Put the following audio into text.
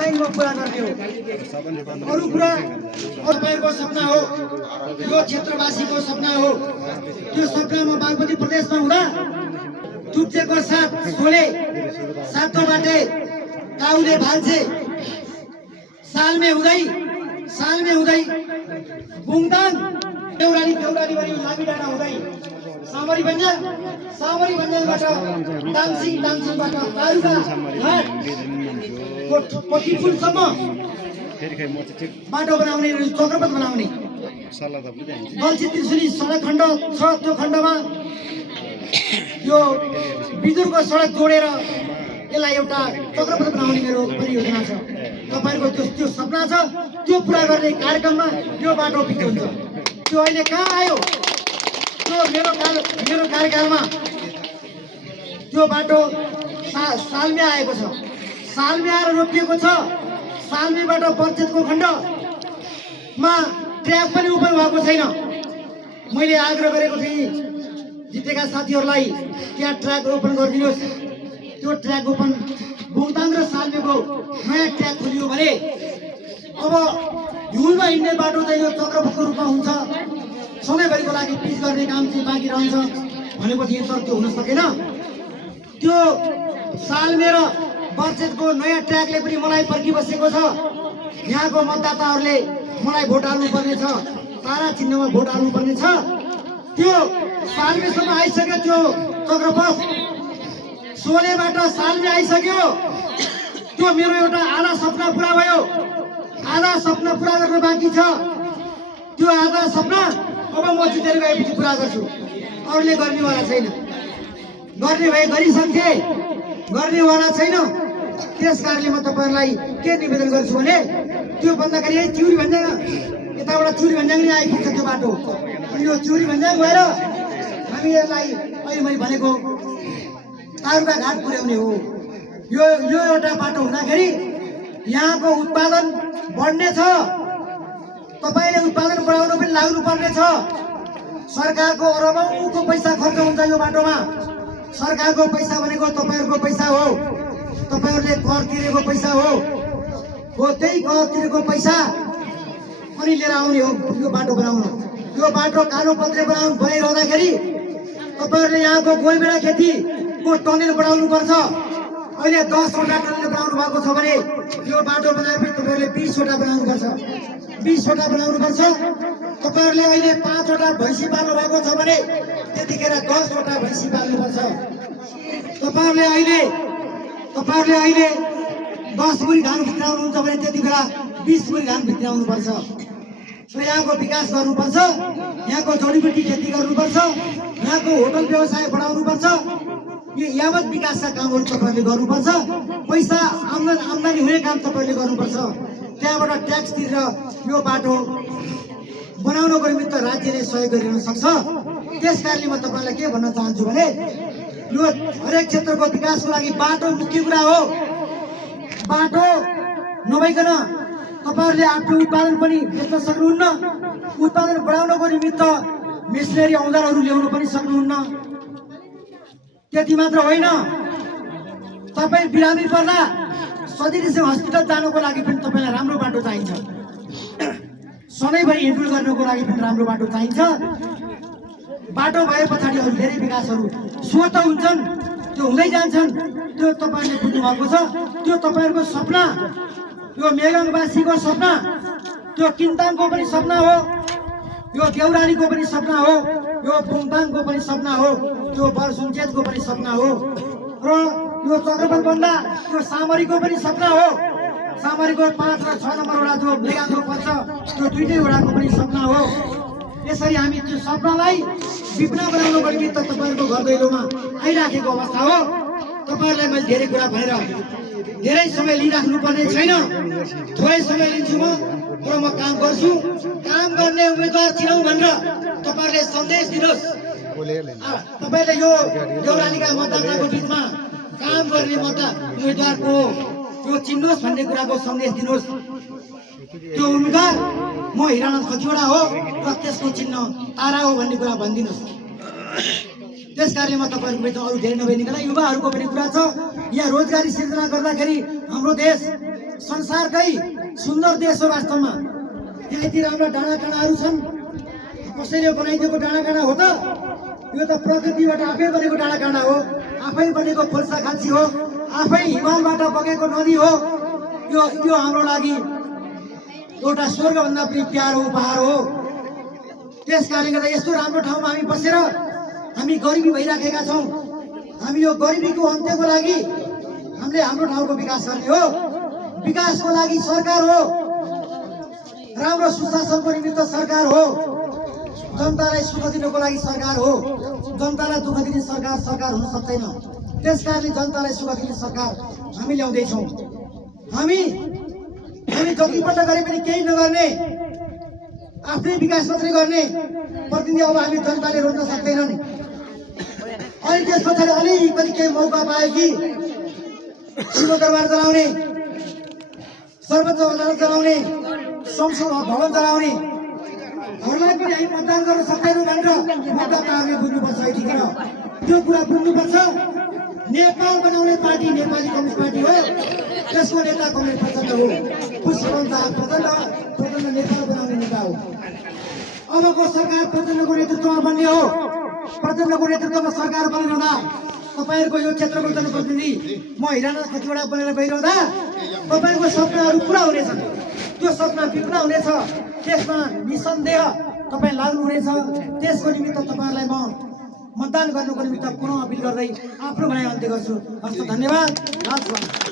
चाहिँ म पुरा गर्ने हो। अरू कुरा तपाईँको सपना हो, यो क्षेत्रवासीको सपना हो। त्यो सपनामा बागमती प्रदेशमा हुँदा टुप्चेको साथ सोले, सातो बाटे, काउले भाल्से, सालमे हुँदै बुङदाङ, देउराली भरि लामी डाँडा हुँदै सामरी भन्ज्याङबाट दाङसिङबाट तारुका घाट पट्टी पुलसम्म बाटो बनाउने, चक्रपथ बनाउने गल्छी त्रिशुली सडक खण्ड छ। त्यो खण्डमा यो बिजुरको सडक जोडेर यसलाई एउटा चक्रपथ बनाउने मेरो परियोजना छ। तपाईँहरूको त्यो सपना छ, त्यो पुरा गर्ने कार्यक्रममा यो बाटो बिच हुन्छ। त्यो अहिले कहाँ आयो? त्यो मेरो कार्यकालमा त्यो बाटो सालमे आएको छ। सालमे आएर रोकिएको छ। सालमेबाट बर्चेतको खण्डमा ट्र्याक पनि ओपन भएको छैन। मैले आग्रह गरेको थिएँ जितेका साथीहरूलाई, त्यहाँ ट्र्याक ओपन गरिदिनुहोस्। त्यो ट्र्याक ओपन बुङदाङ र सालमेको नयाँ ट्र्याक खोलियो भने अब हिउँदमा हिँड्ने बाटो चाहिँ यो चक्रपथको रूपमा हुन्छ। सधैँभरिको लागि पिच गर्ने काम चाहिँ बाँकी रहन्छ भनेको थिएँ, तर त्यो हुन सकेन। त्यो सालमे र बर्चेतको नयाँ ट्र्याकले पनि मलाई पर्खिबसेको छ। यहाँको मतदाताहरूले मलाई भोट हाल्नुपर्ने छ, तारा चिन्हमा भोट हाल्नुपर्ने छ। त्यो सालमेसम्म आइसक्यो। त्यो चक्रपथ सोलेबाट सालमे आइसक्यो। त्यो मेरो एउटा आधा सपना पुरा भयो। आधा सपना पुरा गर्न बाँकी छ। त्यो आधा सपना अब म जितेर गएपछि पुरा गर्छु। अरूले गर्नेवाला छैन। गर्ने भए गरिसक्थे, गर्नेवाला छैन। त्यस कारणले म तपाईँहरूलाई के निवेदन गर्छु भने त्यो भन्दाखेरि यही चिउरी भन्ज्याङ, यताबाट चिउरी भन्ज्याङ नै आइपुग्छ त्यो बाटो। अनि यो चिउरी भन्ज्याङ भएर हामी यसलाई अहिले मैले भनेको तारुका घाट पुर्याउने हो। यो एउटा बाटो हुँदाखेरि यहाँको उत्पादन बढ्ने छ। तपाईँले उत्पादन बढाउन पनि लाग्नु पर्ने छ। सरकारको अरबौँको पैसा खर्च हुन्छ यो बाटोमा। सरकारको पैसा भनेको तपाईँहरूको पैसा हो, तपाईँहरूले कर तिरेको पैसा हो। त्यही कर तिरेको पैसा अनि लिएर आउने हो यो बाटो बनाउन। यो बाटो कालो पत्रे बनाइरहँदाखेरि तपाईँहरूले यहाँको गोलबेडा खेतीको टनेल बढाउनु पर्छ। अहिले 10वटा टनेल बनाउनु भएको छ भने यो बाटो बनाएपछि तपाईँहरूले 20वटा बनाउनुपर्छ। 20वटा बनाउनुपर्छ। तपाईँहरूले अहिले 5वटा भैँसी पाल्नु भएको छ भने त्यतिखेर 10वटा भैँसी पाल्नुपर्छ। तपाईँहरूले अहिले 10 मुरी धान भित्राउनुहुन्छ भने त्यति बेला 20 मुरी धान भित्राउनुपर्छ। यहाँको विकास गर्नुपर्छ। यहाँको जडीबुटी खेती गर्नुपर्छ। यहाँको होटल व्यवसाय बढाउनुपर्छ। यो यावत विकासका कामहरू तपाईँहरूले गर्नुपर्छ। पैसा आम्दानी हुने काम तपाईँहरूले गर्नुपर्छ। त्यहाँबाट ट्याक्स तिरेर यो बाटो बनाउनको निमित्त राज्यले सहयोग गरिरहन सक्छ। त्यस कारणले म तपाईँलाई के भन्न चाहन्छु भने यो हरेक क्षेत्रको विकासको लागि बाटो मुख्य कुरा हो। बाटो नभइकन तपाईँहरूले आफ्नो उत्पादन पनि बेच्न सक्नुहुन्न। उत्पादन बढाउनको निमित्त मेसिनरी औजारहरू ल्याउन पनि सक्नुहुन्न। त्यति मात्र होइन, तपाईँ बिरामी पर्दा सजिलैसँग हस्पिटल जानको लागि पनि तपाईँलाई राम्रो बाटो चाहिन्छ। सधैँभरि हिँडडुल गर्नको लागि पनि राम्रो बाटो चाहिन्छ। बाटो भए पछाडि अरू धेरै विकासहरू स्वत हुन्छन्, त्यो हुँदै जान्छन्। त्यो तपाईँहरूले बुझ्नु भएको छ। त्यो तपाईँहरूको सपना, यो मेगाङवासीको सपना, त्यो किन्ताङको पनि सपना हो, यो देउरालीको पनि सपना हो, यो बुङदाङको पनि सपना हो, त्यो बरसुन्चेतको पनि सपना हो, र यो चक्रपथ बन्दा त्यो सामरीको पनि सपना हो। सामरीको 5 र 6 नम्बर वडा जो मेगाङको पर्छ त्यो दुईटै वडाको पनि सपना हो। यसरी हामी त्यो सपनालाई विपना बनाउनको निमित्त तपाईँहरूको घर दैलोमा आइराखेको अवस्था हो। तपाईँहरूलाई मैले धेरै कुरा भनेर धेरै समय लिइराख्नु पर्ने छैन। थोरै समय लिन्छु म, तर म काम गर्छु। काम गर्ने उम्मेदवार चिनौँ भनेर तपाईँहरूले सन्देश दिनुहोस्। तपाईँहरूले यो देउरालीका मतदाताको बिचमा काम गर्ने उम्मेदवारको त्यो चिन्नुहोस् भन्ने कुराको सन्देश दिनुहोस्। त्यो उम्मेदवार म हिरानाथ खतिवडा हो र त्यसको चिन्ह तारा हो भन्ने कुरा भनिदिनुहोस्। त्यस कारणले म तपाईँहरूको बिचमा अरू धेरै नभइकन युवाहरूको पनि कुरा छ। यहाँ रोजगारी सिर्जना गर्दाखेरि हाम्रो देश संसारकै सुन्दर देश हो वास्तवमा। यहाँतिर हाम्रा डाँडाकाँडाहरू छन्। कसैले बनाइदिएको डाँडाकाँडा हो त? यो त प्रकृतिबाट आफै बनेको डाँडाकाँडा हो, आफै बनेको खोल्सा खाल्सी हो, आफै हिमालबाट बगेको नदी हो। यो हाम्रो लागि एउटा स्वर्गभन्दा पनि प्यारो उपहार हो। त्यस कारणले गर्दा यस्तो राम्रो ठाउँमा हामी बसेर हामी गरिबी भइराखेका छौँ। हामी यो गरिबीको अन्त्यको लागि हामीले हाम्रो ठाउँको विकास गर्ने हो। विकासको लागि सरकार हो, राम्रो सुशासनको निमित्त सरकार हो, जनतालाई सुख दिनको लागि सरकार हो। जनतालाई दुःख दिने सरकार हुन सक्दैन। त्यसकारणले जनतालाई सुख दिने सरकार हामी ल्याउँदैछौँ। हामी जतिपल्ट गरे पनि केही नगर्ने, आफ्नै विकास मात्रै गर्ने प्रतिनिधि अब हामी जनताले रोज्न सक्दैनन्। अनि त्यस पछाडि अलिकति केही मौका पायो कि शिव दरबार चलाउने, सर्वोच्च अदालत चलाउने, संसद भवन चलाउने हरूलाई पनि हामी मतदान गर्न सक्दैनौँ भनेर मतदाताहरूले बुझ्नुपर्छ। यतिखेर त्यो कुरा बुझ्नुपर्छ। नेपाल बनाउने पार्टी नेपाली कम्युनिस्ट पार्टी हो, त्यसको नेता कमरेड प्रचण्ड हो। पुष्पवन्त प्रचण्ड नेपाल बनाउने नेता हो। अबको सरकार प्रचण्डको नेतृत्वमा बन्ने हो। प्रचण्डको नेतृत्वमा सरकार बनिरहँदा तपाईँहरूको यो क्षेत्रको जनप्रतिनिधि म हिरानाथ खतिवडा बनेर गइरहँदा तपाईँको सपनाहरू पुरा हुनेछन्। त्यो सपना विपुल हुनेछ। त्यसमा निसन्देह तपाईँ लाग्नुहुनेछ। त्यसको निमित्त तपाईँहरूलाई म मतदान गर्नुको निमित्त पुनः अपिल गर्दै आफ्नो भनाइ अन्त्य गर्छु। हस्त धन्यवाद।